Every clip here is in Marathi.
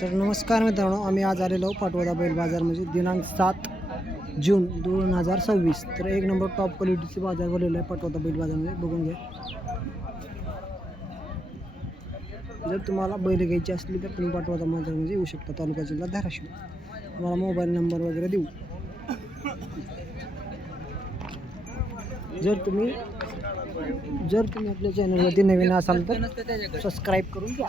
तर नमस्कार मित्रांनो, आम्ही आज आलेलो पाटोदा बैल बाजार म्हणजे दिनांक 7 जून 2026. तर एक नंबर टॉप क्वालिटीचे बाजार भरलेला आहे पाटोदा बैल बाजारमध्ये, बघून घ्या. जर तुम्हाला बैल घ्यायची असली तर तुम्ही पाटोदा बाजारमध्ये येऊ शकता. तालुका जिल्हा धाराशिव. तुम्हाला मोबाईल नंबर वगैरे देऊ. जर तुम्ही आपल्या चॅनलवरती नवीन असाल तर सबस्क्राईब करून घ्या.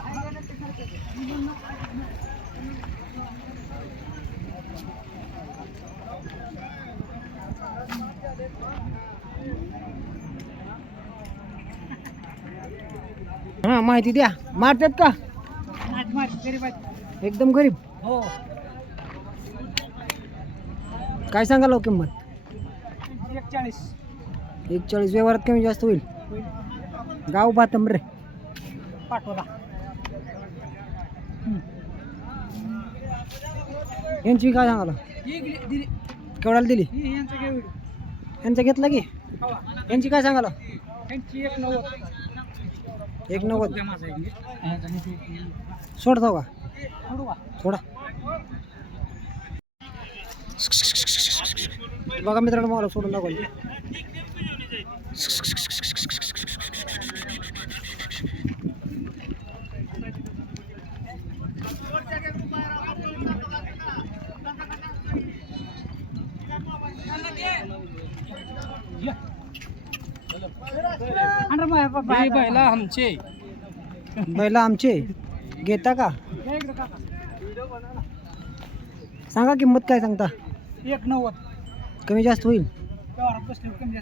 हां, माहिती द्या. मारतात का? एकदम गरीब. हो, काय सांगाल किंमत? 41 व्यवहारात कमी जास्त होईल. गाव बातंबरे, पाठवला. यांची काय सांगाल? केवढ्याला दिली? यांचा घेतला की? यांची काय सांगाल? 190. सोडतो का थोडा? बघा मित्रांनो, मला सोडून दाखवा. बैला आमचे घेता का? सांगा किंमत काय सांगता? 190. कमी जास्त होईल.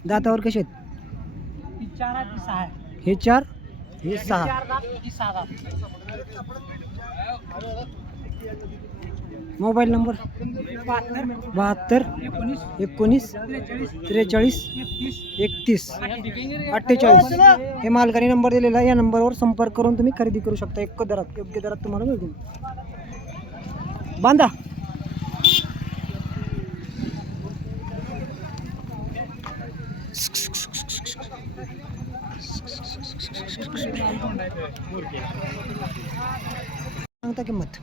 दातावर कसे आहेत? 4 आहे, 6 आहे. हे 4, हे 6. 4 दात, 6 दात. Mobile number 72 19 43 31 48. हे मालकाने नंबर दिलेला आहे. या नंबरवर संपर्क करून तुम्ही खरेदी करू शकता. योग्य दरात तुम्हाला मिळतील. बांधा. सांगता किंमत?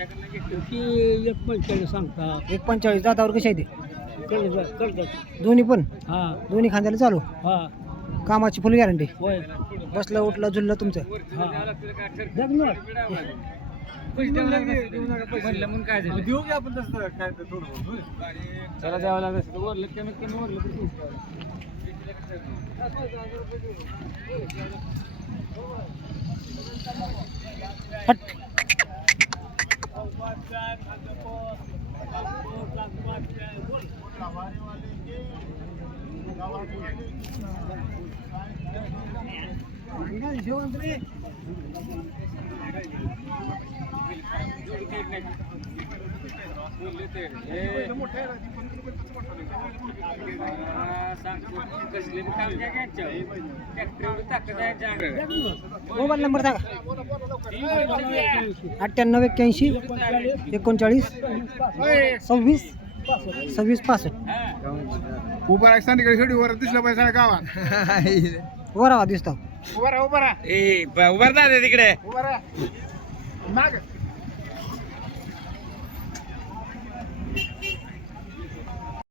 145 सांगता. 145. दातावर कसे आहे ते? दोन्ही पण? हा, दोन्ही खांद्याला चालू. हा, कामाची फुल गॅरंटी. होय. बसलं उठलं झुललं तुमचं. देऊ की आपण तसं काय तर थोडं त्याला द्यावं लागत. वरलं कमीत कमी वरलं तर हट. मोबाईल नंबर सांगा. 98 81 39 26 26 65. उभा राहा सांगितलं शेडीवर दिसलं पाहिजे गावात. वर दिसतो. उभा राहा उभा राहा तिकडे. उभा राहा माग